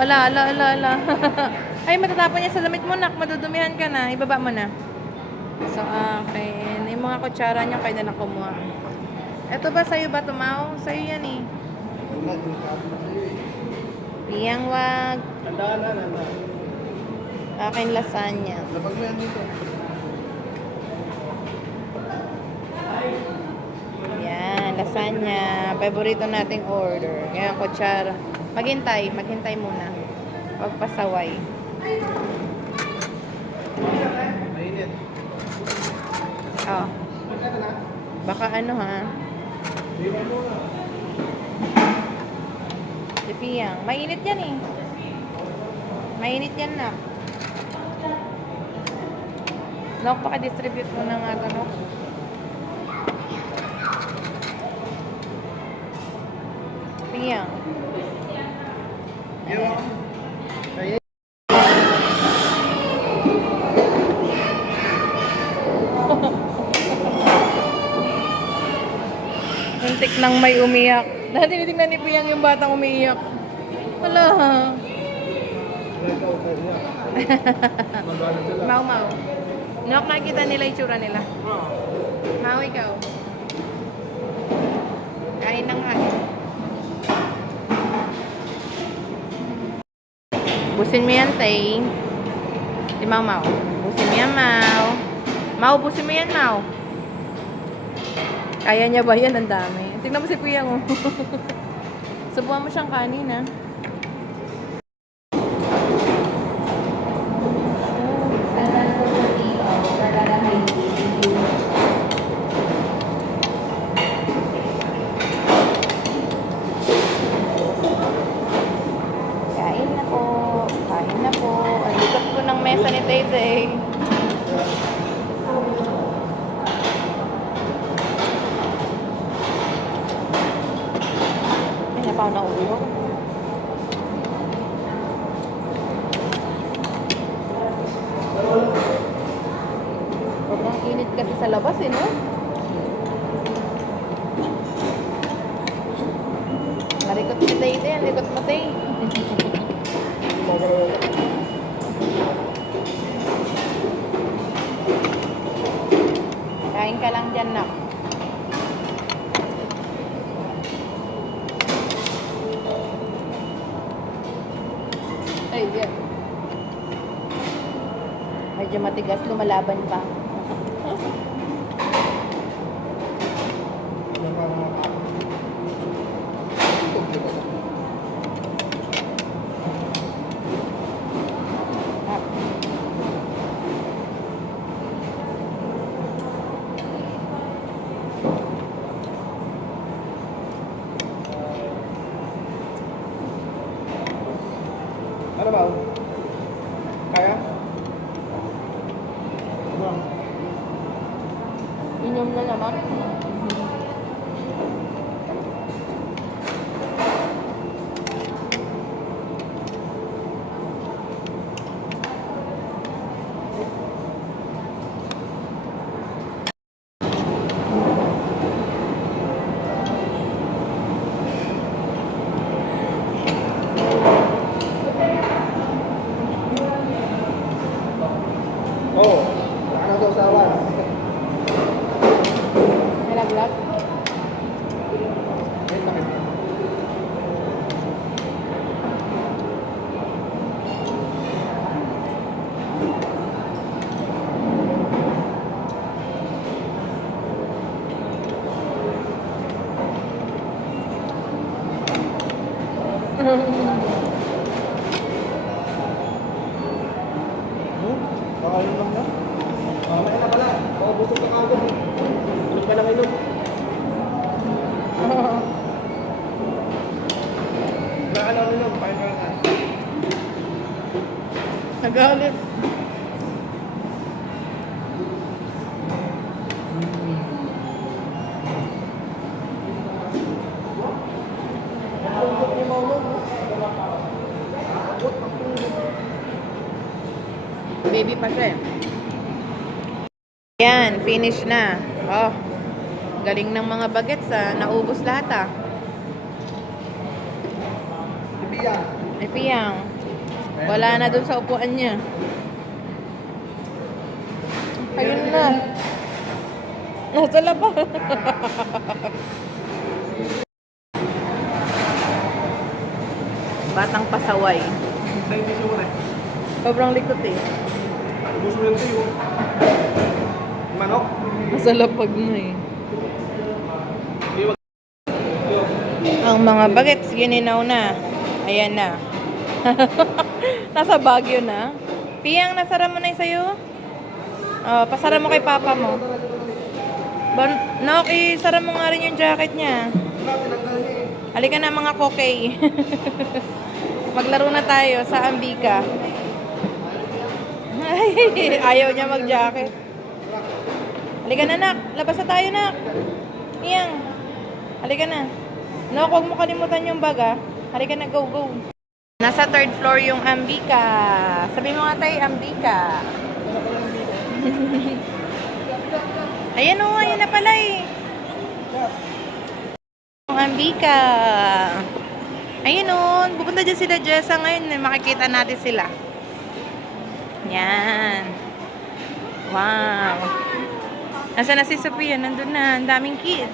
Ala, ala, ala, ala. Ay, matatapon niya sa damit mo, nak. Madudumihan ka na. Ibaba mo na. So, akin. Yung mga kutsara niya, kayo na kumuha. Ito ba, sa'yo ba, Tumaw? Sa'yo yan eh. Piyang wag. Tandaan. Akin lasagna. Lapag mo yan dito. Yan, lasagna. Paborito nating order. Ngayon, kutsara. Maghintay muna. Huwag pasaway. Mainit. Oh. Baka ano ha? Iwan mo na. Piyang. Mainit yan eh. Mainit yan na. Nok, paka-distribute mo na nga ito, Nok. Piyang. Yung... Kaya... Muntik nang may umiyak. Dahil tinitingnan ni Piyang yung batang umiiyak. Wala ha. Mau. Nok, nakikita nila itsura nila. Mau, ikaw. Kain na nga. Busin mo yan, Tay. Si Mau. Busin mo yan, Mau. Mau, busin mo yan, Mau. Kaya niya ba yan? Ang dami. Tingnan mo si Kuya mo. Subuhan mo siyang kanin, ha? Kain na po. Ang likot po ng mesa ni Tay. Ako na ulo. Sobrang init kasi sa labas eh, no? Narikot si Tay. Ang likot mo, Tay. Kain ka lang dyan, nak. Ay, yan. Medyo matigas, lumalaban pa. Ano ba? Kaya? Inom na naman. Oo. Wala ka na sa usawan. May naglag? Wait lang. Ayun lang na. Mamaya na pala. Busog ka kagad. Inom ka lang inom. Wala ka lang inom. Pahin ka lang. Nagalit. Baby pa siya eh. Yan, finish na. Oh, galing ng mga bagets ah. Naubos lahat ah. Ibiyan. Ay, Piyang. Wala na dun sa upuan niya. Ayun na. Nasa labas. Batang pasaway. Hindi siya wala. Sobrang likot eh. Ubus mo yung tuyo. Manok. Nasa lapag na eh. Ang mga bagets gininaw na. Ayan na. Nasa Baguio na. Piyang, nasara mo na yung sayo? Oh, pasara mo kay papa mo. Nok, isara mo nga rin yung jacket niya. Halika na mga kokey. Maglaro na tayo sa Ambika. Ay, ayaw niya mag-jacket. Halika na, nak. Labas na tayo, nak. Iyang. Halika na. No, huwag mo kalimutan yung bag, ah. Halika na, go, go. Nasa third floor yung Ambika. Sabi mo nga tayo, Ambika. Ayan o, ayan na pala eh. Yung Ambika. Ayun o, pupunta dyan sila Jessa ngayon. Makikita natin sila. Yan. Wow. Nasaan na si Sophia? Nandun na. Ang daming kids.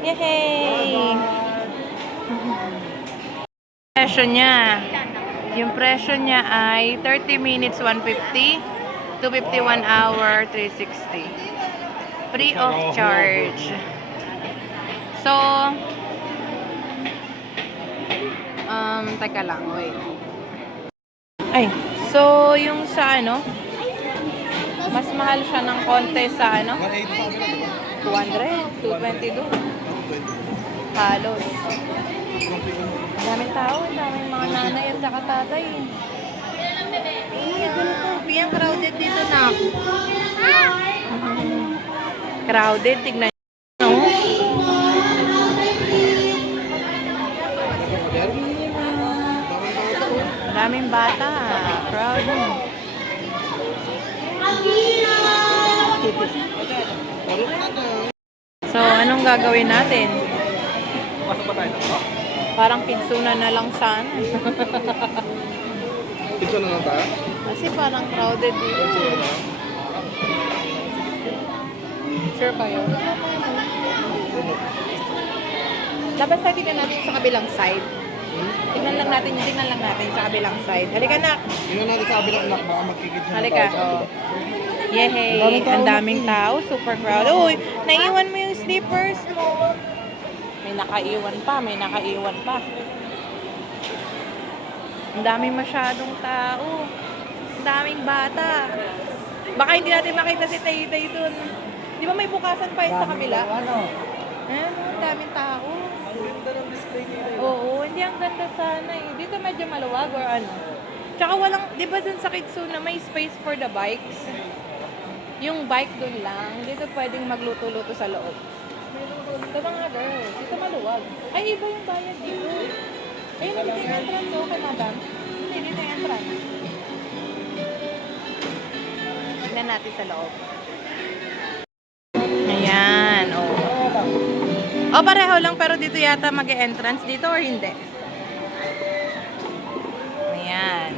Yay! Presyo niya. Yung presyo niya ay 30 minutes 150, 251 hour 360. Free of charge. So, teka lang, wait. Ay, so yung sa ano, mas mahal siya ng konti sa ano? 200, 220 doon. Halos. Ang daming tao, ang daming mga nanay at saka tatay. Piyang crowded dito na. Crowded, tignan nyo. No? Daming bata. Crowded. So, anong gagawin natin? Pasok ba tayo? Parang pinsuna na lang sana. Pizza na lang tayo? Kasi parang crowded dito. Sure kayo? Dapat tayo tignan natin sa kabilang side. Tignan lang natin sa kabilang side. Halika na. Tingnan natin sa kabilang anak, baka makikita siya. Halika. Oh. Yehey. Ang daming tao. Super crowded. Uy, naiwan mo yung slippers mo. May nakaiwan pa. Ang daming masyadong tao. Ang daming bata. Baka hindi natin makita si Tay-Tay dun. Di ba may bukasan pa yun sa kabila? Ang daming tao. Ang ganda ng display nila. Oo, hindi ang ganda sana eh. Dito medyo maluwag or ano. Tsaka walang, di ba dun sa Kitsuna may space for the bikes? Yung bike dun lang. Dito pwedeng magluto-luto sa loob. Ito mga girls, dito maluwag. Ay, iba yung bayad dito. Ayun, dito yung entrance. Okay, madam. Hindi, dito yung entrance. Tignan natin sa loob. Ayan, oh. O, pareho lang, pero dito yata mag-e-entrance dito or hindi? Ayan.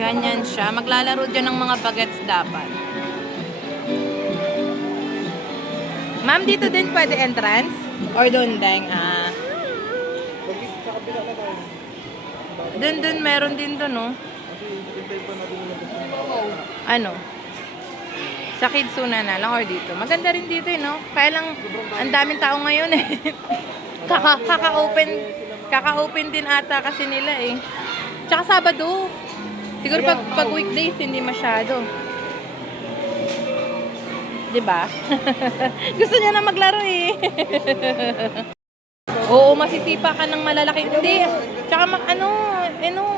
Ganyan siya. Maglalaro dyan ng mga bagets dapat. Ma'am, dito din pwede entrance? Or doon dang? Sa kabila na tayo. Doon, meron din doon, no? Kasi hintay pa natin yung gusto. Ano? Sa Kitsuna na lang or dito? Maganda rin dito, eh, no? Kaya lang, ang daming tao ngayon, eh. Kaka-open din ata kasi nila, eh. Tsaka Sabado. Siguro pag weekdays, hindi masyado. Diba? Gusto niya na maglaro, eh. Oo, masisipa ka ng malalaki. Hindi. Tsaka,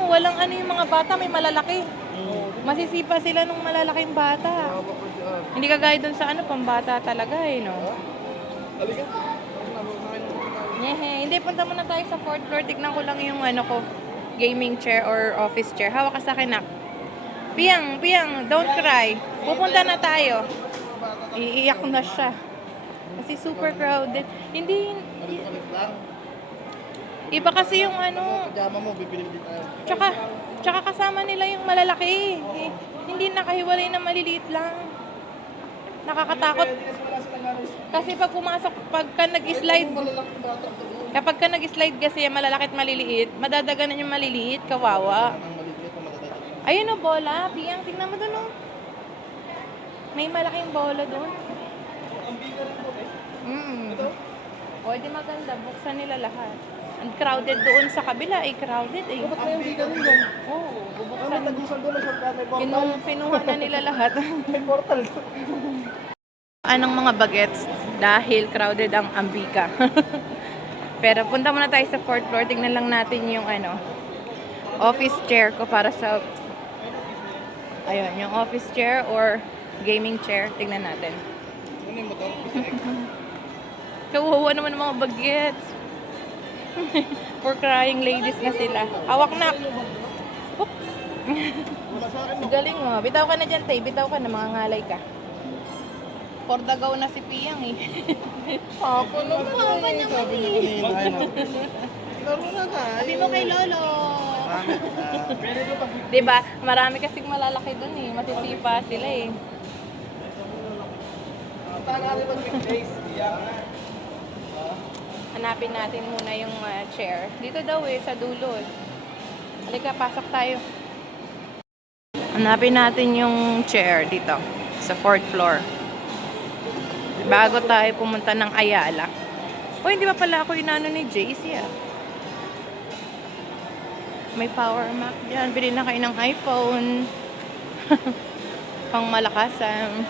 walang ano yung mga bata, may malalaki. Masisipa sila ng malalaking bata. Hindi kagaya dun sa pambata talaga, eh, no? Halika. Hindi, punta muna tayo sa 4th floor. Tignan ko lang yung gaming chair or office chair. Hawak ka sa akin, nak. Piyang, don't cry. Pupunta na tayo. Iiyak na siya. Kasi super crowded. Hindi, Iba kasi yung ano, Pajama mo, bibili din tayo. tsaka kasama nila yung malalaki. Hindi nakahiwalay na maliliit lang. Nakakatakot. Kasi pag pumasok, pagka nag-slide, Malalaking bata doon. kapag ka nag-slide kasi yung malalaki at maliliit, madadaganan yung maliliit, kawawa. Ang maliliit o madadagdag. Ayun o, bola. Piyang, tingnan mo dun o. May malaking bola dun. Ang biga rin po eh. Mm. O, di maganda. Buksan nila lahat. Ang crowded doon sa kabila. Crowded eh. Ba't may ang biga rin doon? Oo, May bubuksan. tagusan doon, may shortcut, may portal. Pinuha na nila lahat. May portal. Anong mga bagets dahil crowded ang Ambika. Pero punta muna tayo sa 4th floor. Tingnan lang natin yung office chair ko para sa ayun, yung office chair or gaming chair. Tingnan natin. Ano yung motor? Kawawa naman ang mga bagets. For crying ladies nga sila. Hawak na. Oop. Wala sa akin. Galing mo. Bitaw ka na dyan, Tay. Bitaw ka na. Mga ngalay ka. For the go na si Piyang eh. Ako naman. Ako naman Sabi niya eh. kanina. Ayun na. Laro na tayo. Sabi mo kay Lolo. Bakit? Pwede ko pag Diba? Marami kasing malalaki dun eh. Matitipa sila eh. tagali pag big days. Hanapin natin muna yung chair. Dito daw eh, sa dulo eh. Halika, pasok tayo. Hanapin natin yung chair dito. Sa 4th floor. Bago tayo pumunta ng Ayala. O, hindi pa pala ako inano ni JC ah. May power mac dyan. Bili na kayo ng iPhone. Pang malakasan.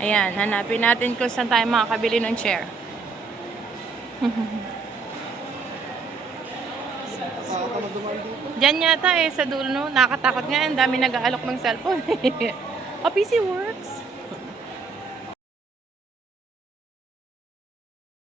Ayan, hanapin natin kung saan tayo makakabili ng chair. Nakakama dumaan dito. Diyan yata eh, sa dulo. Nakatakot nga, ang dami nag-aalok ng cellphone. O, PC works.